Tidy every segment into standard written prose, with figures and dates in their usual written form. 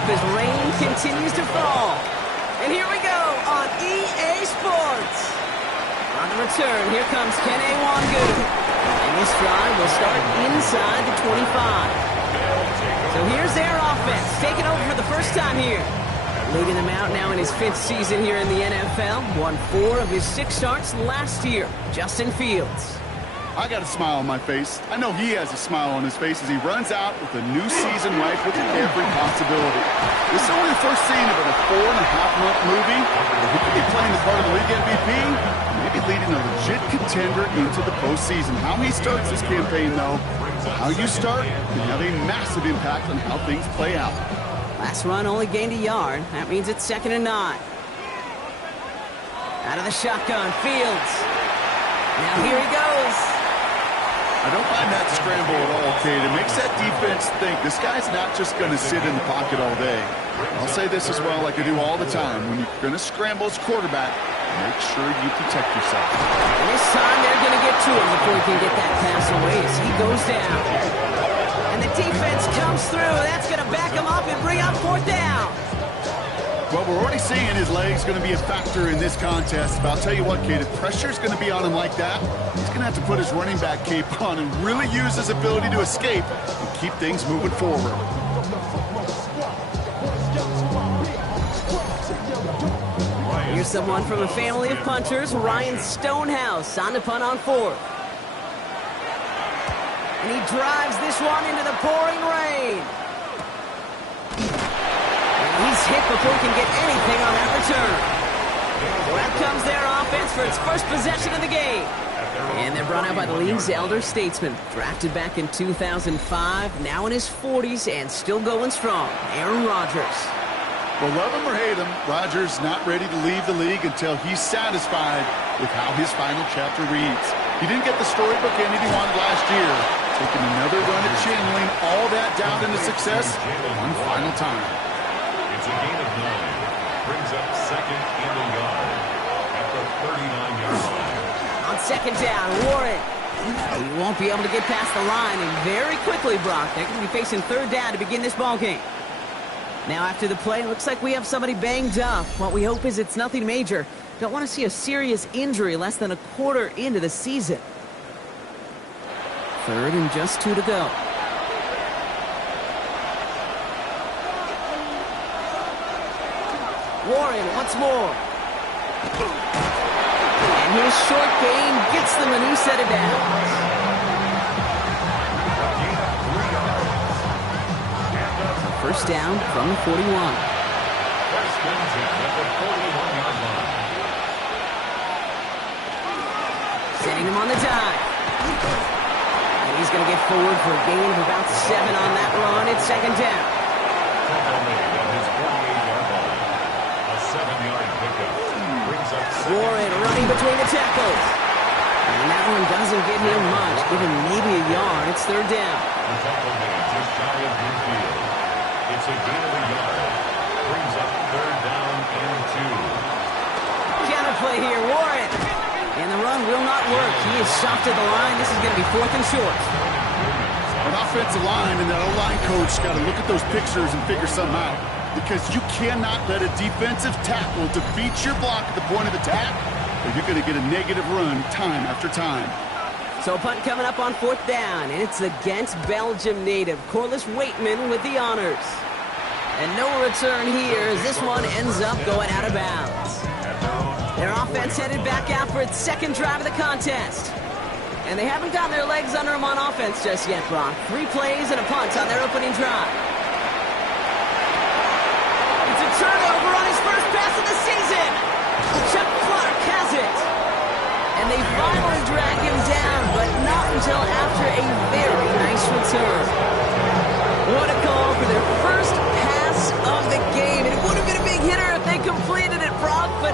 up as rain continues to fall. And here we go on EA Sports. On the return, here comes Kene Wangu. And this drive will start inside the 25. So here's their offense, taking over for the first time here. Leading them out now in his 5th season here in the NFL. Won 4 of his 6 starts last year. Justin Fields. I got a smile on my face. I know he has a smile on his face as he runs out with a new season rifle to every possibility. This is only the first scene of a 4.5-month movie. He could be playing the part of the league MVP, maybe leading a legit contender into the postseason. How he starts this campaign, though, how you start can have a massive impact on how things play out. Last run only gained a yard. That means it's 2nd and 9. Out of the shotgun, Fields. Now here he goes. I don't mind that scramble at all, Kate. It makes that defense think this guy's not just going to sit in the pocket all day. I'll say this as well, like I do all the time. When you're going to scramble as quarterback, make sure you protect yourself. And this time they're going to get to him before he can get that pass away as he goes down. And the defense comes through. That's going to back him up and bring up 4th down. Well, we're already seeing his legs going to be a factor in this contest. But I'll tell you what, Kate, if pressure's going to be on him like that, he's going to have to put his running back cape on and really use his ability to escape and keep things moving forward. Here's someone from a family of punters, Ryan Stonehouse, on to punt on 4th. And he drives this one into the pouring rain. He's hit before he can get anything on that return. So out comes their offense for its first possession of the game. And they're brought out by the league's elder statesman. Drafted back in 2005, now in his 40s and still going strong. Aaron Rodgers. Well, love him or hate him, Rodgers not ready to leave the league until he's satisfied with how his final chapter reads. He didn't get the storybook ending he wanted last year. Taking another run at channeling all that doubt into success one final time. It's a gain of 9. Brings up 2nd and a yard at the 39-yard line. On 2nd down, Warren. He won't be able to get past the line, and very quickly, Brock, they're going to be facing 3rd down to begin this ball game. Now after the play, it looks like we have somebody banged up. What we hope is it's nothing major. Don't want to see a serious injury less than a quarter into the season. 3rd and just 2 to go. Warren once more. And his short gain gets them a new set of downs. First down from the 41. First and 10 at the 41-yard line. Setting him on the dive. And he's going to get forward for a gain of about 7 on that run. It's 2nd down. Tackle made at his 48-yard line. A 7-yard pickup. Brings up Warren running between the tackles. And that one doesn't give him much. Give him maybe a yard. It's 3rd down. The tackle made just shy of midfield. It's a gain of a yard. Brings up 3rd down and 2. Counter play here, Warren. And the run will not work. He is stopped at the line. This is going to be 4th and short. An offensive line and that O-line coach got to look at those pictures and figure something out. Because you cannot let a defensive tackle defeat your block at the point of attack, or you're going to get a negative run time after time. So a punt coming up on 4th down, and it's against Belgium native Corliss Waitman with the honors. And no return here as this one ends up going out of bounds. Their offense headed back out for its 2nd drive of the contest. And they haven't gotten their legs under them on offense just yet, Brock. 3 plays and a punt on their opening drive. It's a turnover on his first pass of the season. Chuck Clark has it. And they finally drag him down, but not until after a very nice return. What a call for their first pass of the game. And it would have been a big hitter if they completed it, Brock, but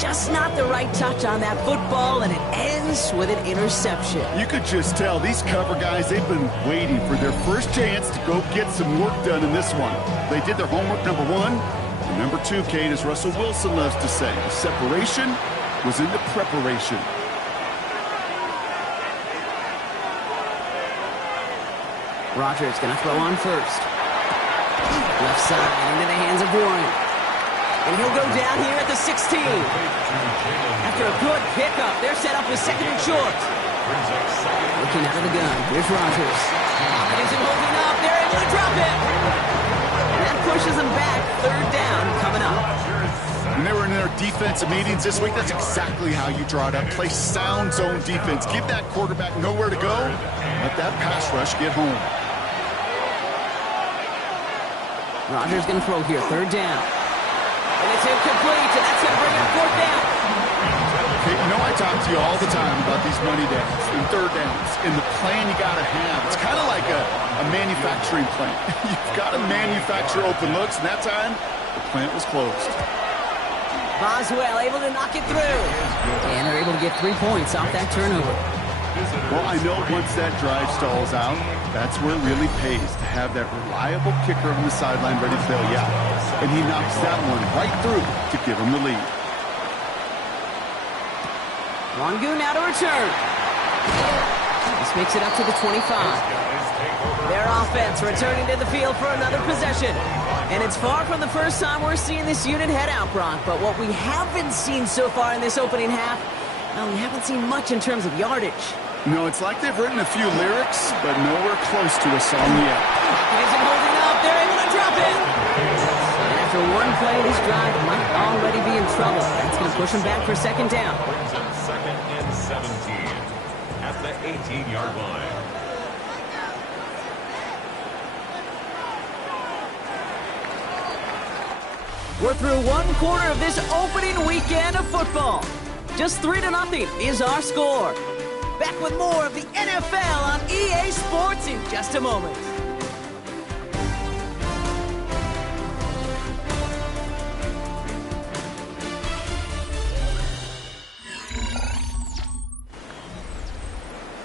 just not the right touch on that football, and it ends with an interception. You could just tell these cover guys, they've been waiting for their first chance to go get some work done in this one. They did their homework, number 1. And number 2, Kate, as Russell Wilson loves to say, the separation was in the preparation. Rodgers going to throw on first. Left side into the hands of Warren. And he'll go down here at the 16. After a good pickup, they're set up with second and short. Looking out of the gun. Here's Rodgers. Isn't holding up. They're able to drop it. And that pushes them back. Third down coming up. When they were in their defensive meetings this week, that's exactly how you draw it up. Play sound zone defense. Give that quarterback nowhere to go. Let that pass rush get home. Rodgers going to throw here. Third down. And it's incomplete. And that's going to bring up fourth down. Okay, you know I talk to you all the time about these money downs and third downs and the plan you got to have. It's kind of like a manufacturing plant. You've got to manufacture open looks, and that time the plant was closed. Boswell able to knock it through. And they're able to get 3 points off that turnover. Well, I know once that drive stalls out, that's where it really pays to have that reliable kicker on the sideline ready to bail you out. And he knocks that one right through to give him the lead. Longoon now to return. This makes it up to the 25. Their offense returning to the field for another possession. And it's far from the first time we're seeing this unit head out, Brock. But what we haven't seen so far in this opening half, well, we haven't seen much in terms of yardage. No, it's like they've written a few lyrics, but nowhere close to a song yet. It isn't holding up. They're able to drop it. And after one play, this drive might already be in trouble. That's going to push them back for second down. Brings up second and 17 at the 18-yard line. We're through one quarter of this opening weekend of football. Just 3-0 is our score. Back with more of the NFL on EA Sports in just a moment.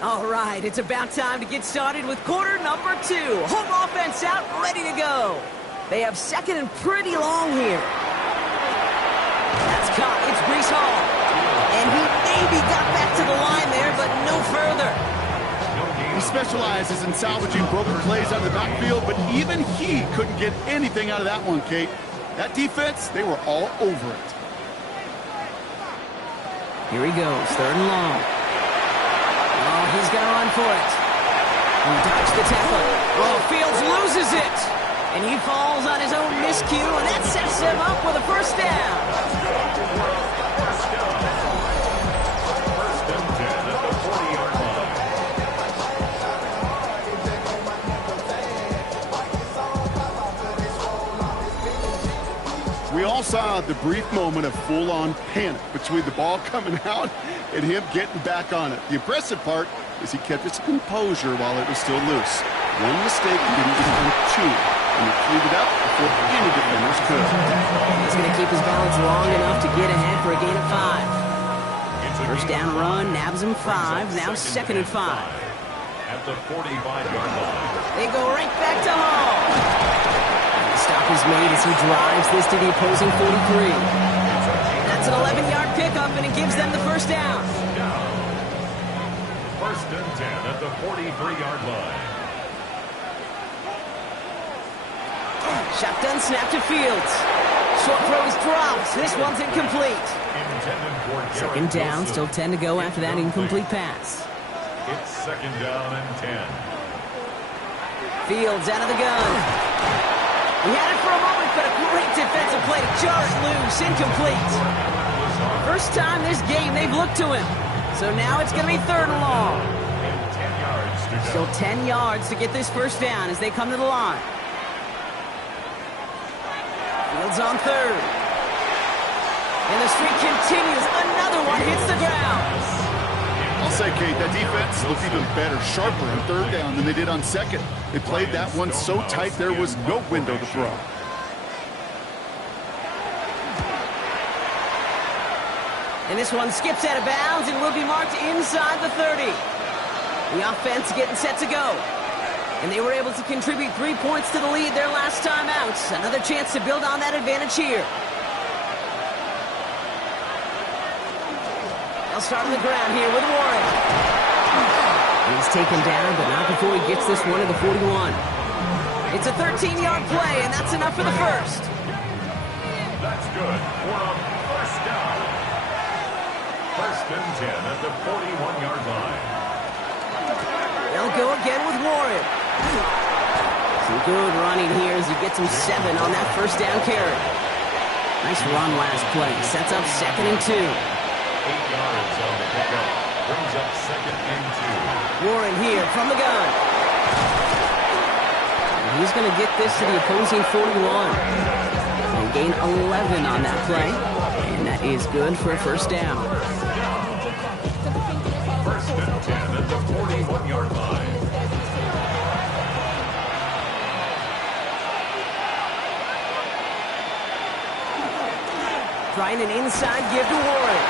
All right, it's about time to get started with quarter number 2. Home offense out, ready to go. They have second and pretty long here. That's caught. It's Breece Hall. And he maybe got back to the line there, but no further. He specializes in salvaging broken plays out of the backfield, but even he couldn't get anything out of that one, Kate. That defense, they were all over it. Here he goes, third and long. Oh, he's going to run for it. And dodge the tackle. Oh, Fields loses it. And he falls on his own miscue, and that sets him up with a first down. First and 10 at the 40-yard line. We all saw the brief moment of full-on panic between the ball coming out and him getting back on it. The impressive part is he kept his composure while it was still loose. One mistake didn't become two. And he cleaned it up before any defenders could. He's going to keep his balance long enough to get ahead for a gain of 5. First down run, nabs him 5. Now second and 5. At the 45-yard line. They go right back to Hall. The stop is made as he drives this to the opposing 43. That's an 11-yard pickup, and it gives them the first down. First and 10 at the 43-yard line. Shotgun snap to Fields. Short throw is dropped. This one's incomplete. Second down, still 10 to go after that incomplete pass. It's second down and 10. Fields out of the gun. He had it for a moment, but a great defensive play to jar it loose. Incomplete. First time this game they've looked to him. So now it's going to be third and long. Still 10 yards to get this first down as they come to the line. Fields on third. And the streak continues. Another one hits the ground. I'll say, Kate, that defense looked even better, sharper on third down than they did on second. They played that one so tight there was no window to throw. And this one skips out of bounds and will be marked inside the 30. The offense getting set to go. And they were able to contribute 3 points to the lead their last time out. Another chance to build on that advantage here. They'll start on the ground here with Warren. He's taken down, but not before he gets this one to the 41. It's a 13-yard play, and that's enough for the first. That's good for a first down. First and 10 at the 41-yard line. They'll go again with Warren. Some good running here as he gets him 7 on that first down carry. Nice run last play. Sets up 2nd and 2. 8 yards on the pickup. Brings up 2nd and 2. Warren here from the gun. And he's going to get this to the opposing 41. And gain 11 on that play. And that is good for a first down. First and 10 at the 41-yard line. Trying an inside give to Warren.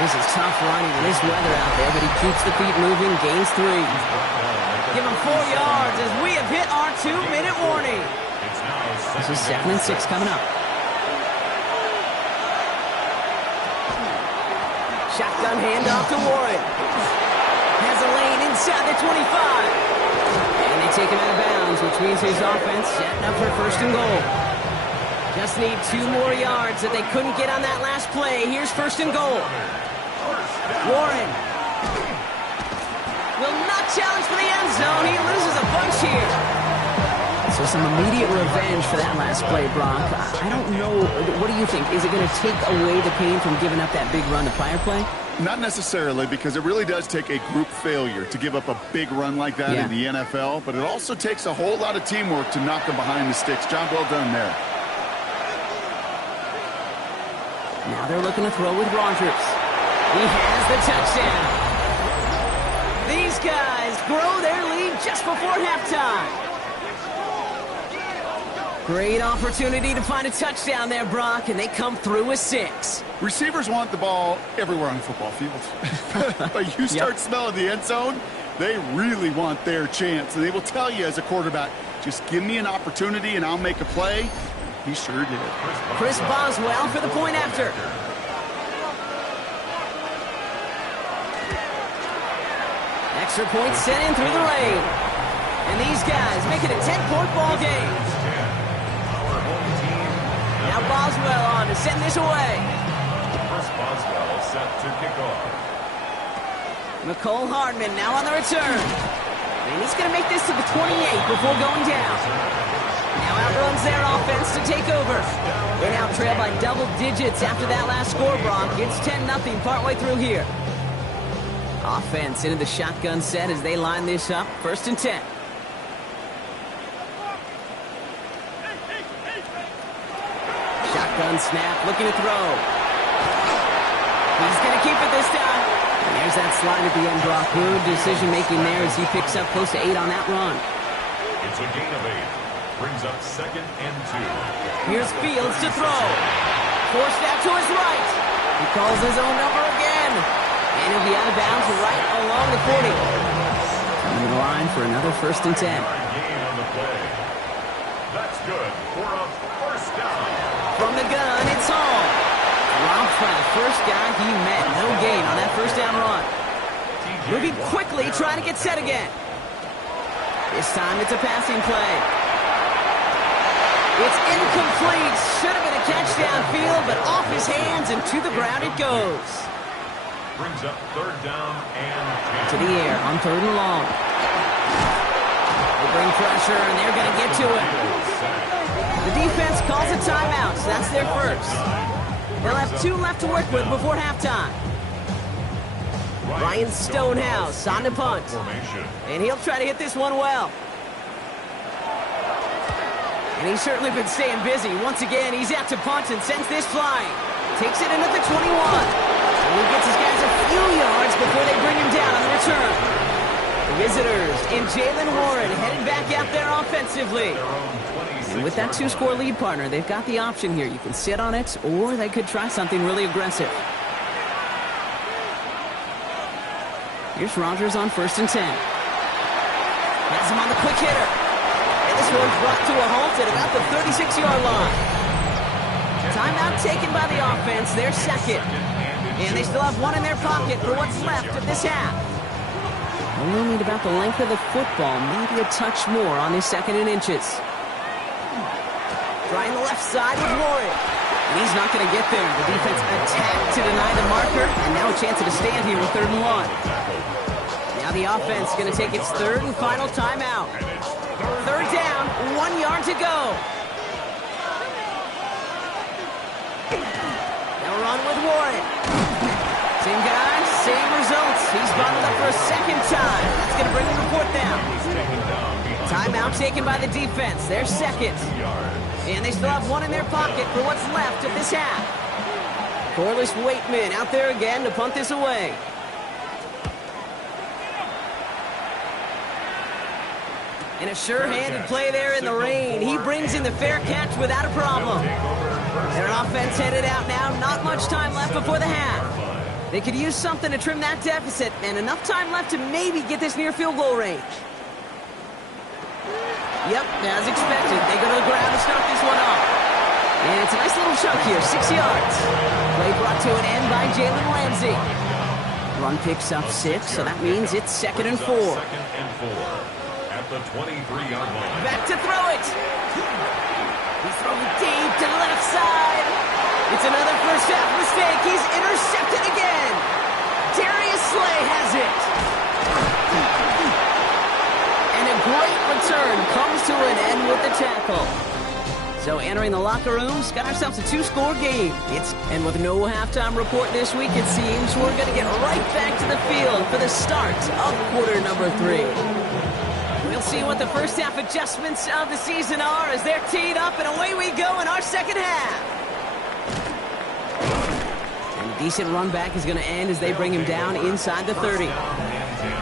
This is tough running in this weather out there, but he keeps the feet moving, gains 3. Give him 4 yards as we have hit our 2-minute warning. This is 2nd and 6 coming up. Shotgun handoff to Warren. Has a lane inside the 25. And they take him out of bounds, which means his offense setting up for 1st and goal. Just need 2 more yards that they couldn't get on that last play. Here's 1st and goal. Warren will not challenge for the end zone. He loses a bunch here. So some immediate revenge for that last play, Brock. I don't know. What do you think? Is it going to take away the pain from giving up that big run to prior play? Not necessarily, because it really does take a group failure to give up a big run like that in the NFL, but it also takes a whole lot of teamwork to knock them behind the sticks. Job well done there. Now they're looking to throw with Rogers. He has the touchdown. These guys grow their lead just before halftime. Great opportunity to find a touchdown there, Brock, and they come through with 6. Receivers want the ball everywhere on the football field. But you start smelling the end zone, they really want their chance. And they will tell you as a quarterback, just give me an opportunity and I'll make a play. He sure did. Chris Boswell for the point after. Extra point sent in through the lane. And these guys make it a 10-point ball game. Now Boswell on to send this away. Chris Boswell set to kick off. McCole Hardman now on the return. And he's going to make this to the 28 before going down. Now outruns their offense to take over. They now trail by double digits after that last score, Brock. It's 10-0 partway through here. Offense into the shotgun set as they line this up. 1st and 10. Shotgun snap, looking to throw. He's going to keep it this time. And there's that slide at the end, Brock. Good decision-making there as he picks up close to 8 on that run. It's a gain of 8. Brings up 2nd and 2. Here's Fields to throw. Forced out to his right. He calls his own number again. And he'll be out of bounds right along the 40. Coming to the line for another 1st and 10. Gain on the play. That's good for a first down. From the gun, it's Hall. Robbed by the first guy he met. No gain on that first down run. Moving quickly, trying to get set again. This time it's a passing play. It's incomplete. Should have been a catch downfield, but off his hands and to the ground it goes. Brings up 3rd down and 10. To the air on 3rd and long. They bring pressure, and they're going to get to it. The defense calls a timeout, so that's their first. They'll have 2 left to work with before halftime. Ryan Stonehouse on the punt. And he'll try to hit this one well. And he's certainly been staying busy. Once again, he's out to punt and sends this flying. Takes it in at the 21. And he gets his guys a few yards before they bring him down on the return. The visitors in Jalen Warren headed back out there offensively. And with that 2-score lead, partner, they've got the option here. You can sit on it, or they could try something really aggressive. Here's Rogers on 1st and 10. Has him on the quick hitter. And this one's brought to a halt at about the 36-yard line. Timeout taken by the offense. They're second. And they still have 1 in their pocket for what's left of this half. We'll need about the length of the football, maybe a touch more on this 2nd and inches. Trying the left side with Warren. And he's not going to get there. The defense attacked to deny the marker, and now a chance to stand here with 3rd and 1. Now the offense going to take its 3rd and final timeout. 3rd down, 1 yard to go. Now run with Warren. Same guy, same results. He's bottled up for a 2nd time. That's going to bring the report down. Timeout taken by the defense. They're 2nd. And they still have 1 in their pocket for what's left of this half. Corliss Waitman out there again to punt this away. And a sure-handed play there in the rain. He brings in the fair catch without a problem. Their offense headed out now. Not much time left before the half. They could use something to trim that deficit, and enough time left to maybe get this near field goal range. Yep, as expected, they go to the ground to start this one off. And it's a nice little chunk here, 6 yards. Play brought to an end by Jalen Ramsey. Run picks up 6, so that means it's 2nd and 4. 2nd and 4 at the 23-yard line. Back to throw it. He's throwing deep to the left side. It's another first half mistake. He's intercepted again. Darius Slay has it. And a great return comes to an end with the tackle. So entering the locker rooms, got ourselves a 2-score game. And with no halftime report this week, it seems we're going to get right back to the field for the start of quarter number 3. We'll see what the first half adjustments of the season are as they're teed up, and away we go in our 2nd half. And a decent run back is going to end as they bring him down inside the 30.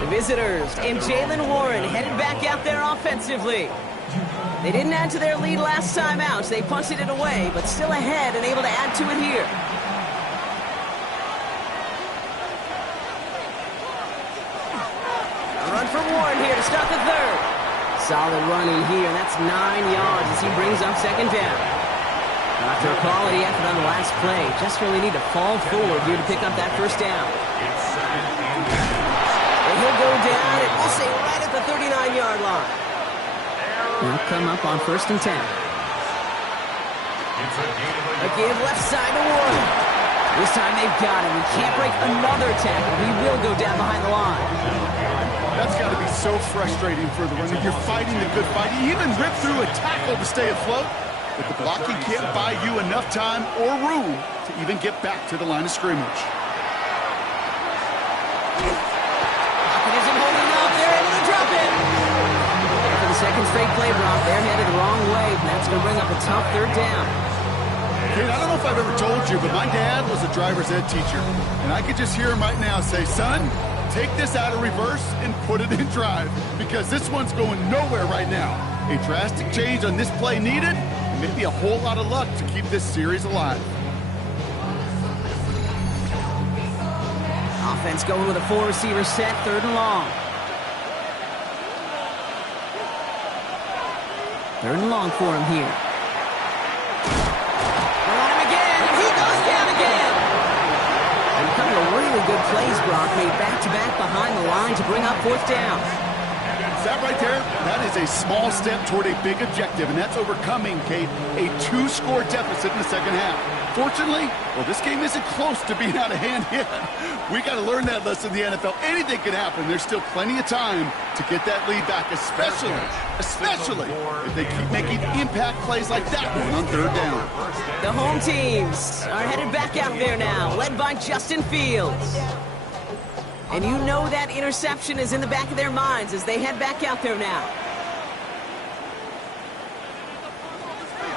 The visitors and Jalen Warren headed back out there offensively. They didn't add to their lead last time out, so they punted it away, but still ahead and able to add to it here. A run from Warren here to start the 3rd. Solid running here, and that's 9 yards as he brings up 2nd down. After a quality effort on the last play, just really need to fall forward here to pick up that 1st down. And he'll go down, and we'll say right at the 39-yard line. He'll come up on 1st and 10. A give left side to Warren. This time they've got him. He can't break another tackle. He will go down behind the line. That's got to be so frustrating for the runner. You're fighting the good fight. You even rip through a tackle to stay afloat, but the blocking can't buy you enough time or room to even get back to the line of scrimmage. Pocket isn't holding up. They're able to drop it. For the 2nd straight play, Brock, they're headed the wrong way, and that's going to bring up a tough 3rd down. Kate, I don't know if I've ever told you, but my dad was a driver's ed teacher, and I could just hear him right now say, son, take this out of reverse and put it in drive, because this one's going nowhere right now. A drastic change on this play needed, and maybe a whole lot of luck to keep this series alive. Offense going with a 4-receiver set, 3rd and long. 3rd and long for him here. They're on him again, and he goes down again. And a couple of really good plays, Brock, made back-to-back behind the line to bring up 4th down. That right there, that is a small step toward a big objective, and that's overcoming, Kate, a 2-score deficit in the 2nd half. Fortunately, well, this game isn't close to being out of hand yet. We got to learn that lesson in the NFL. Anything can happen. There's still plenty of time to get that lead back, especially if they keep making impact plays like that one on 3rd down. The home teams are headed back out there now, led by Justin Fields. And you know that interception is in the back of their minds as they head back out there now.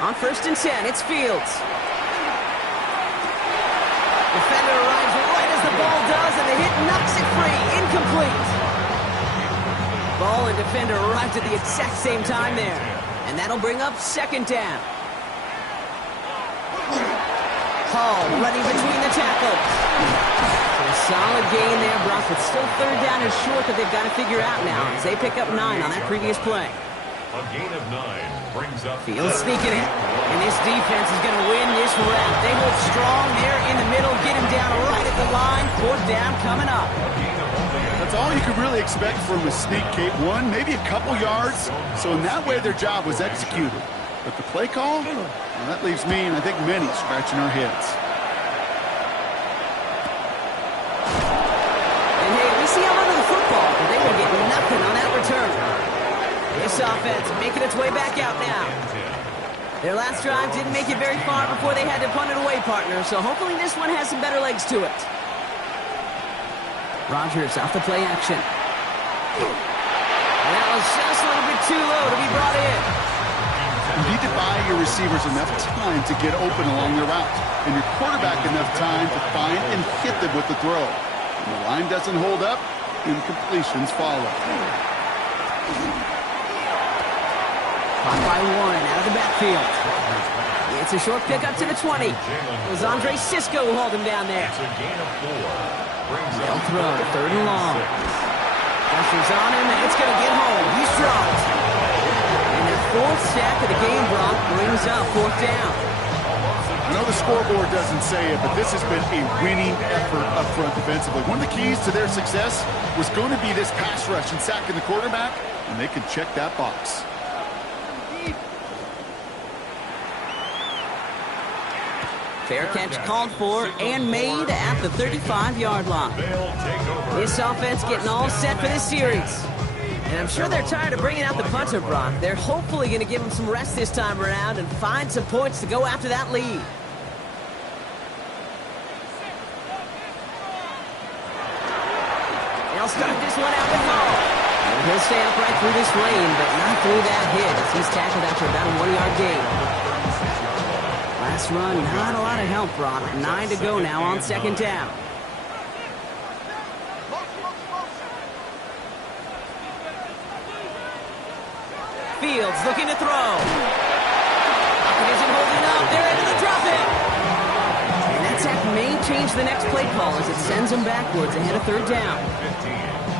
On 1st and 10, it's Fields. Defender arrives right as the ball does, and the hit knocks it free. Incomplete. Ball and defender arrived at the exact same time there. And that'll bring up 2nd down. Hall running between the tackles. So a solid gain there, Brock, but still 3rd down is short that they've got to figure out now as they pick up 9 on that previous play. A gain of 9 brings up Fields sneaking in. And this defense is going to win this round. They hold strong there in the middle, get him down right at the line. 4th down coming up. That's all you could really expect from a sneak, Kate. 1, maybe a couple yards. So in that way, their job was executed. But the play call, well, that leaves me and I think many scratching our heads. And hey, we see him under the football, but they will get nothing on that return. This offense making its way back out now. Their last drive didn't make it very far before they had to punt it away, partner, so hopefully this one has some better legs to it. Rodgers off the play action. And that was just a little bit too low to be brought in. You need to buy your receivers enough time to get open along their route, and your quarterback enough time to find and hit them with the throw. When the line doesn't hold up, incompletions follow. Caught by Warren out of the backfield. It's a short pick up to the 20. It was Andre Sisco who hauled him down there. It's a gain of 4. They'll throw, 3rd and long. Pressure's on him, and it's going to get home. He's dropped. And their 4th sack of the game, Brock, brings up 4th down. I know the scoreboard doesn't say it, but this has been a winning effort up front defensively. One of the keys to their success was going to be this pass rush and sacking the quarterback, and they can check that box. Fair catch called for and made at the 35-yard line. This offense getting all set for this series. And I'm sure they're tired of bringing out the punter, Brock. They're hopefully going to give him some rest this time around and find some points to go after that lead. They'll start this one out with Hall. And he'll stay upright through this lane, but not through that hit as he's tackled after about a 1-yard gain. Last run, not a lot of help, Brock. 9 to go now on 2nd down. Fields looking to throw. Pocket isn't holding up. They're able to drop it. And that sack may change the next play call as it sends them backwards ahead of 3rd down.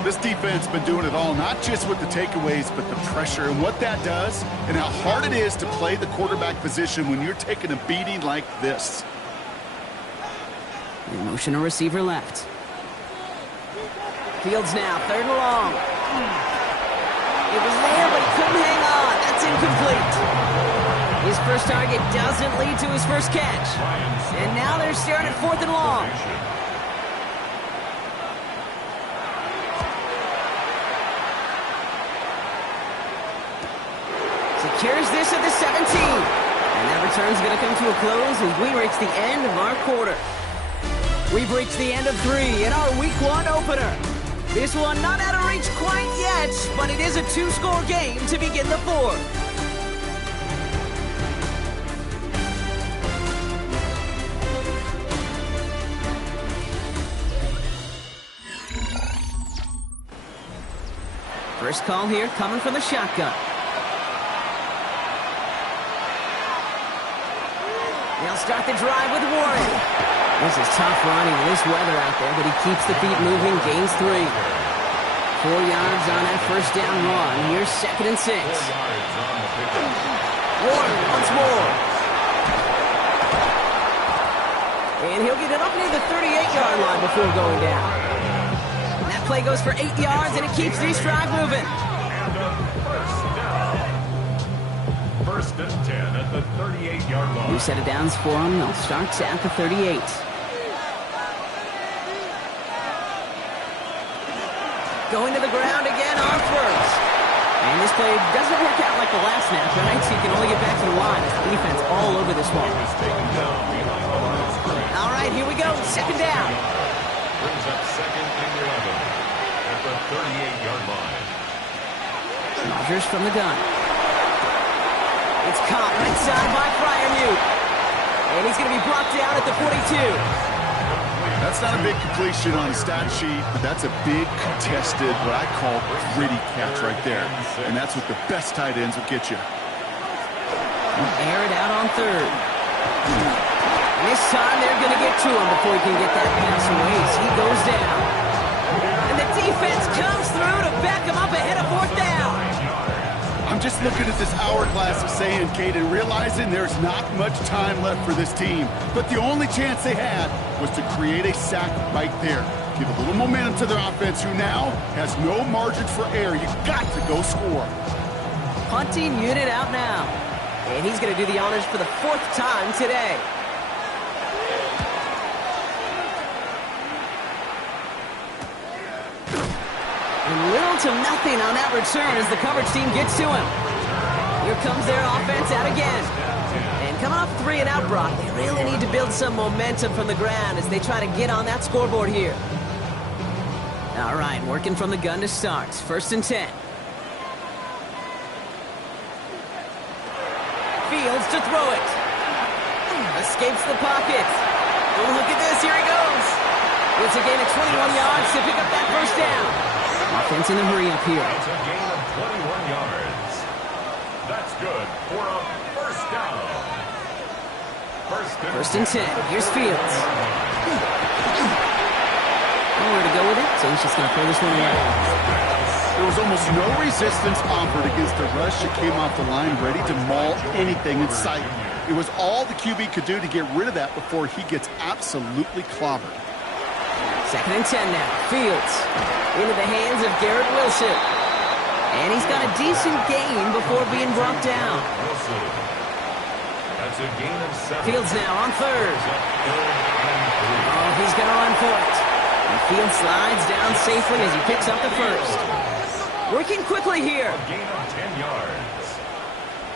This defense has been doing it all, not just with the takeaways, but the pressure and what that does and how hard it is to play the quarterback position when you're taking a beating like this. In motion, a receiver left. Fields now, 3rd and long. It was there, but he couldn't hang on. That's incomplete. His first target doesn't lead to his first catch. And now they're staring at 4th and long. Secures this at the 17. And that return's going to come to a close as we reach the end of our quarter. We've reached the end of 3 in our Week 1 opener. This one not out of reach quite yet, but it is a 2-score game to begin the 4th. First call here coming from the shotgun. They'll start the drive with Warren. This is tough running with this weather out there, but he keeps the feet moving, gains 3. 4 yards on that first down run. Here's 2nd and 6. Warren once more. And he'll get it up near the 38-yard line before going down. And that play goes for 8 yards, and it keeps this drive moving. First and 10 at the 38-yard line. New set of downs for them. They'll start at the 38. Going to the ground again on 1st. And this play doesn't work out like the last snap, right? So you can only get back to the line as the defense all over this one. All right, here we go. 2nd down. Brings up 2nd and 11 at the 38-yard line. Rodgers from the gun. It's caught right side by Fryermuth. And he's going to be brought down at the 42. That's not a big completion on the stat sheet, but that's a big contested, what I call gritty catch right there. And that's what the best tight ends will get you. Air it out on 3rd. And this time they're going to get to him before he can get that pass away as he goes down. And the defense comes through to back him up ahead of 4th down. I'm just looking at this hourglass of sand, Kate, and realizing there's not much time left for this team. But the only chance they had was to create a sack right there. Give a little momentum to their offense, who now has no margin for error. You've got to go score. Punting unit out now. And he's going to do the honors for the 4th time today. And little to nothing on that return as the coverage team gets to him. Here comes their offense out again. And coming off 3 and out, Brock, they really need to build some momentum from the ground as they try to get on that scoreboard here. All right, working from the gun to start. 1st and 10. Fields to throw it. Escapes the pocket. Oh, look at this. Here he goes. It's a gain of 21 yards to pick up that 1st down. Offense in a hurry up here. It's a gain of 21 yards. That's good for a 1st down. 1st and 10. Here's Fields. Nowhere to go with it, so he's just going to throw this one away. There was almost no resistance offered against the rush that came off the line, ready to maul anything in sight. It was all the QB could do to get rid of that before he gets absolutely clobbered. 2nd and 10 now. Fields into the hands of Garrett Wilson. And he's got a decent gain before being brought down. That's a gain of 7. Fields now on 3rd. Oh, he's going to run for it. And Fields slides down safely as he picks up the 1st. Working quickly here. A gain of 10 yards.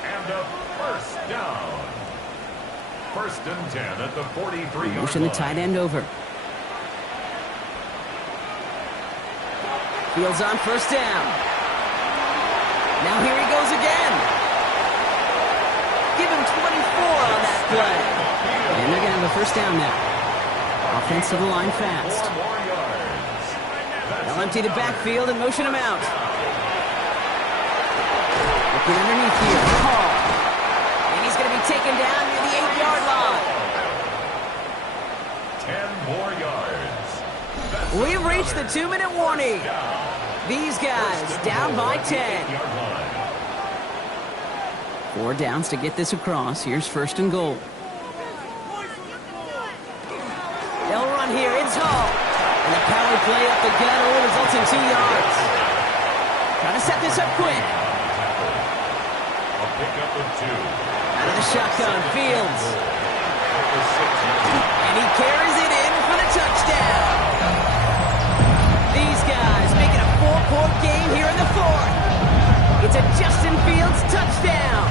And a 1st down. 1st and 10 at the 43-yard line. Motion the tight end over. Fields on 1st down. Now here he goes again. Give him 24 on that play. And they're going to have a 1st down now. Offense to the line fast. 4 more yards. They'll empty the backfield and motion him out. Looking underneath here. Hall. And he's going to be taken down near the 8-yard line. 10 more yards. We've reached the 2-minute warning. These guys down by 10. 4 downs to get this across. Here's 1st and goal. They'll run here. It's Hall. And the power play up the gut only results in 2 yards. Trying to set this up quick. A pickup of 2. Out of the shotgun, Fields. And he carries it in for the touchdown. These guys making a 4-point game here in the 4th. It's a Justin Fields touchdown.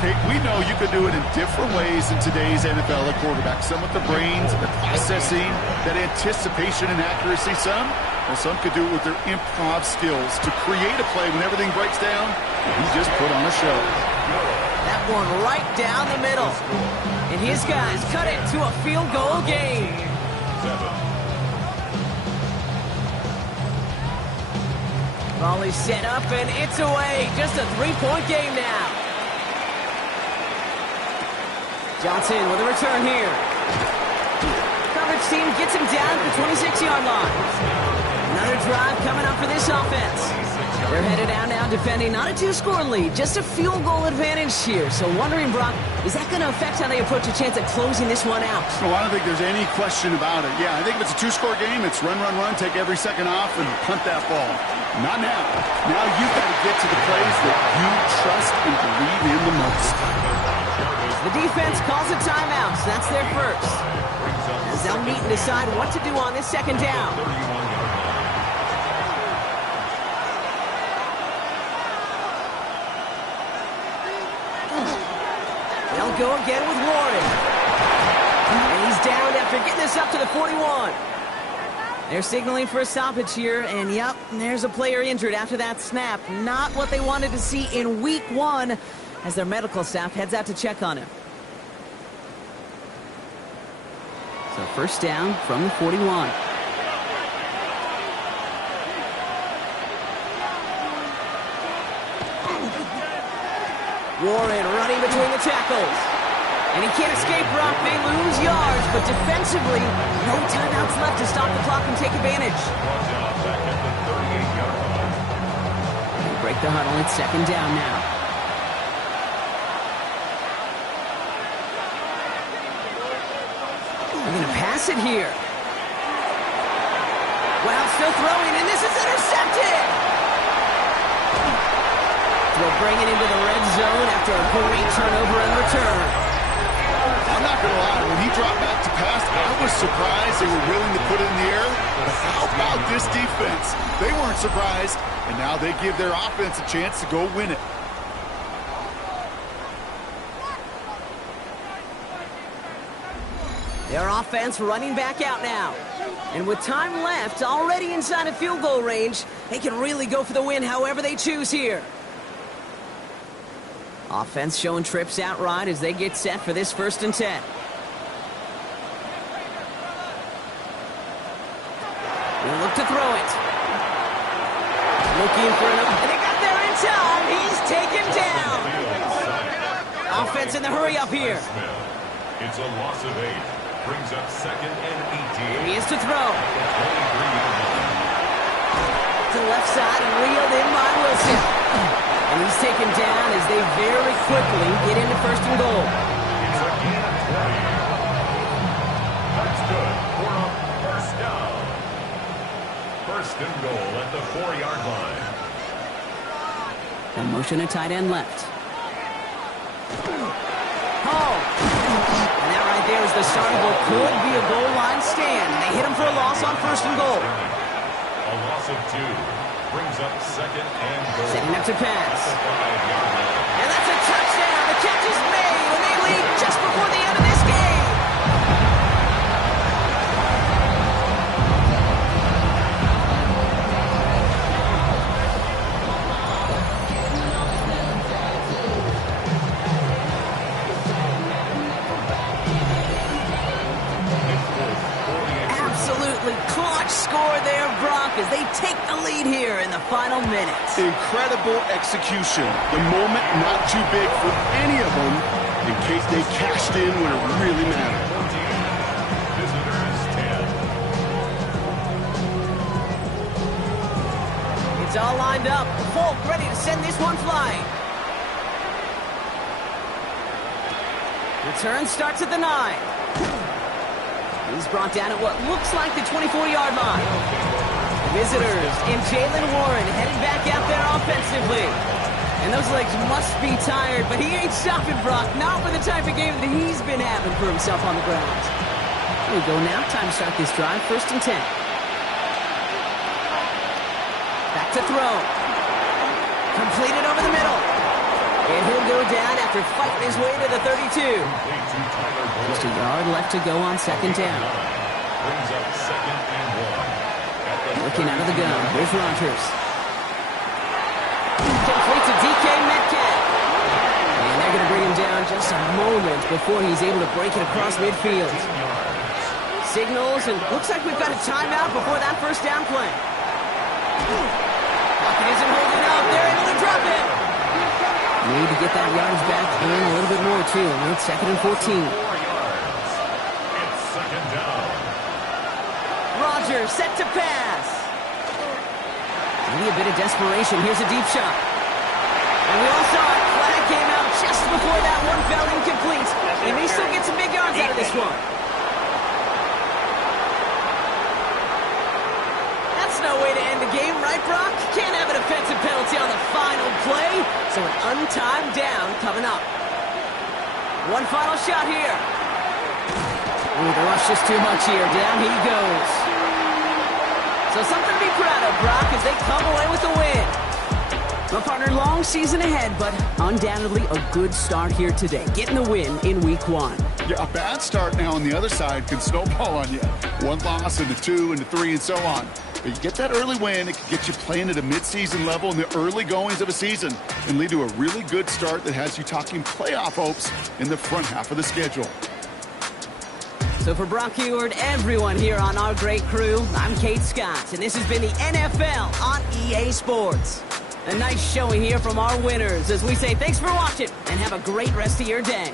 Kate, we know you could do it in different ways in today's NFL at quarterback. Some with the brains, the processing, that anticipation and accuracy. Some could do it with their improv skills to create a play when everything breaks down. He just put on a show. That one right down the middle. And his guys cut it to a field goal game. 7. Volley set up and it's away. Just a 3-point game now. Johnson with a return here. Coverage team gets him down at the 26-yard line. Another drive coming up for this offense. They're headed out now defending not a 2-score lead, just a field goal advantage here. So wondering, Brock, is that going to affect how they approach a chance at closing this one out? No, I don't think there's any question about it. Yeah, I think if it's a 2-score game, it's run, take every second off, and punt that ball. Not now. Now you've got to get to the plays that you trust and believe in the most. The defense calls a timeout, so that's their 1st. As they'll meet and decide what to do on this 2nd down. They'll go again with Warren. And he's down after getting this up to the 41. They're signaling for a stoppage here, and yep, there's a player injured after that snap. Not what they wanted to see in week 1 as their medical staff heads out to check on him. So 1st down from the 41. Warren running between the tackles. And he can't escape, Brock. May lose yards, but defensively, no timeouts left to stop the clock and take advantage. They break the huddle. It's 2nd down now. They're going to pass it here. Well, still throwing, and this is intercepted. Throw bringing into the red zone after a great turnover and return. I'm not going to lie, when he dropped back to pass, I was surprised they were willing to put it in the air. But how about this defense? They weren't surprised, and now they give their offense a chance to go win it. Their offense running back out now. And with time left, already inside of field goal range, they can really go for the win however they choose here. Offense showing trips out right as they get set for this 1st and 10. We'll look to throw it. Looking for an open. They got there in time. He's taken down. Offense in the hurry up here. It's a loss of 8. Brings up 2nd and 18. He is to throw. To the left side and reeled in by Wilson. And he's taken down as they very quickly get into 1st and goal. It's a gain of 20. That's good for a 1st down. 1st and goal at the 4-yard line. And motion a tight end left. Oh! And that right there is the start of what could be a goal line stand. They hit him for a loss on 1st and goal. A loss of 2. Brings up 2nd and goal. Setting up to pass. At the 5-yard line. And that's a touchdown. The catch is made when they lead just before the end of this game. Absolutely clutch score there, Brock, as they take the lead here in the final minutes. Incredible execution. The moment not too big for any of them in case they cashed in when it really mattered. Visitors 10. It's all lined up. Folk ready to send this one flying. Return starts at the 9. He's brought down at what looks like the 24-yard line. Visitors in Jalen Warren headed back out there offensively. And those legs must be tired, but he ain't stopping, Brock. Not with the type of game that he's been having for himself on the ground. Here we go now. Time to start this drive. 1st and 10. Back to throw. Completed over the middle. And he'll go down after fighting his way to the 32. Just a yard left to go on 2nd down. Brings up 2nd and 1. Looking out of the gun. Here's Rodgers. Complete to DK Metcalf. And they're going to bring him down just a moment before he's able to break it across midfield. Signals, and looks like we've got a timeout before that 1st down play. Pocket isn't holding up. They're able to drop it. Need to get that yardage back in a little bit more, too. And it's 2nd and 14. 4 yards. It's 2nd down. Rodgers set to pass. Maybe a bit of desperation. Here's a deep shot. And we all saw it. Flag came out just before that one fell incomplete. He may still get some big yards out of this one. That's no way to end the game, right, Brock? Can't have an offensive penalty on the final play. So an untimed down coming up. One final shot here. Ooh, the rush is too much here. Down he goes. So something to be proud of, Brock, as they come away with the win. Well, partner, long season ahead, but undoubtedly a good start here today. Getting the win in week 1. Yeah, a bad start now on the other side can snowball on you. 1 loss into 2 into 3 and so on. But you get that early win, it can get you playing at a midseason level in the early goings of a season and lead to a really good start that has you talking playoff hopes in the front half of the schedule. So for Brock Heward, everyone here on our great crew, I'm Kate Scott, and this has been the NFL on EA Sports. A nice showing here from our winners as we say thanks for watching and have a great rest of your day.